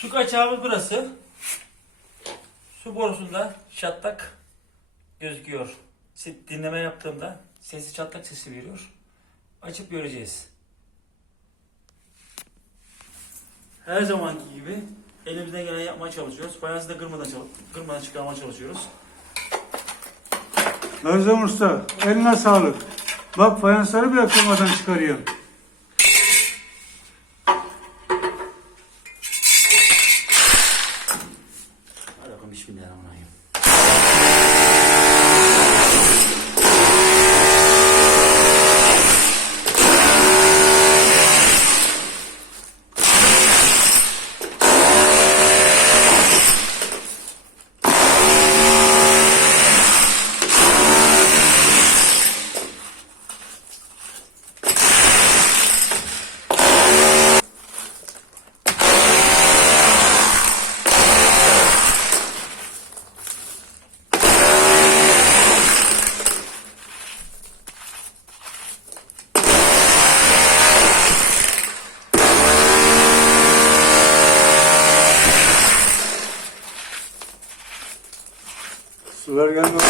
Su kaçağımız burası. Su borusunda çatlak gözüküyor. Dinleme yaptığımda sesi çatlak sesi veriyor. Açıp göreceğiz. Her zamanki gibi elimizden gelen yapmaya çalışıyoruz. Fayansı da kırmadan, kırmadan çıkarmaya çalışıyoruz. Özlem Usta eline sağlık. Bak fayansları bile kırmadan çıkarıyor. Bismillahirrahmanirrahim. Sular gelmedi.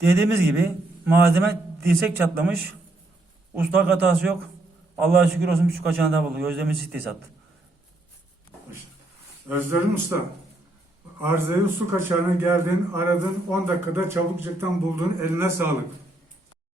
Dediğimiz gibi malzeme dirsek çatlamış. Usta hatası yok. Allah'a şükür olsun şu kaçağını daha bulduk. Özlemimiz tesisat. Özlerim Usta. Arızayı su kaçağına geldin, aradın, 10 dakikada çabukçuktan buldun, eline sağlık.